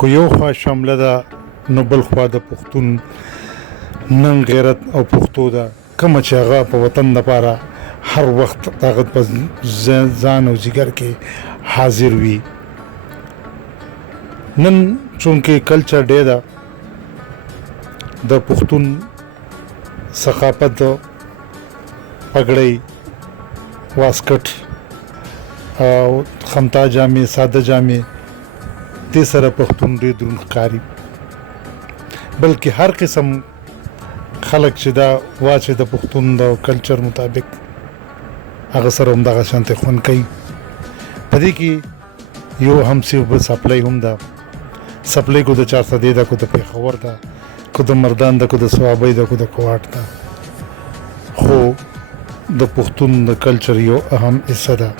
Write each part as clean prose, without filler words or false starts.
کو یو خوا شامله ده نو بل خوا د پښتون نن غیرت او پښتو ده کومه چې هغه په وطن دپاره هر وخت د هغه په ځان او جګر کې حاضر وي. نن چونکې کلچر ډے ده د پښتون ثقافت پګړۍ واسکټ او خمتا جامې ساده جامې دې سره پښتون ډېر دروند ښکاري بلکې هر قسم خلک چې دا واچي د پښتون د کلچر مطابق هغه سره همدغه شانتې خوند کوي. په دې کې یو هم صرف سپلۍ هم ده سپلۍ کو د 400 ده کو د پېښور ده کو د مردان ده کو د صوابۍ ده کو د کوټ ده خو د پښتون د کلچر یو اهم حصه ده.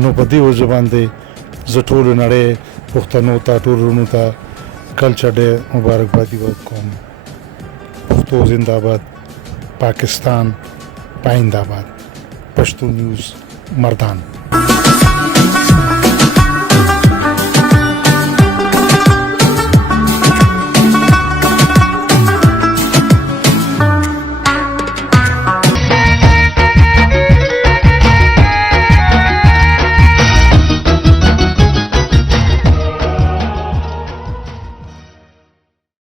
نو په دې وجه باندې زه ټولو نړۍ پښتنو ته ټولو وروڼو ته کلچر ډے مبارکبادي ورکوم. پښتو زنده باد، پاکستان پاینده باد. پښتو نیوز مردان.